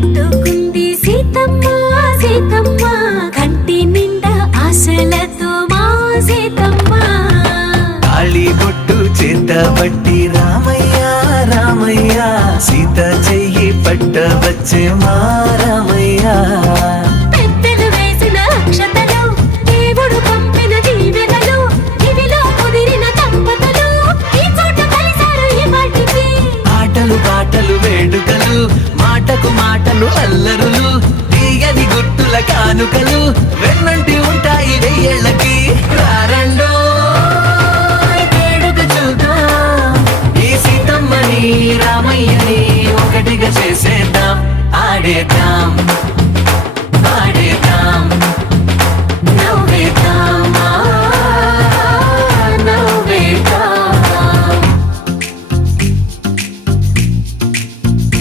పెట్టుకుంది సీతమ్మ సీతమ్మ కంటి నిండా ఆశలతో మా సీతమ్మ తాళి బొట్టు చేతబట్టి రామయ్య రామయ్య సీత చెయ్యి పట్టవచ్చే మా రామయ్య పెద్దలు వేసిన అక్షతలు దేవుడు పంపిన దీవెనలు ఇవిలో కుదిరిన దంపతులు ఈ చోట కలిసారు ఈ వాటికి ఆటలు పాటలు వేడుకలు మాటకు మాటలు అల్లరులు తీయని గుర్తుల కానుకలు వెన్నంట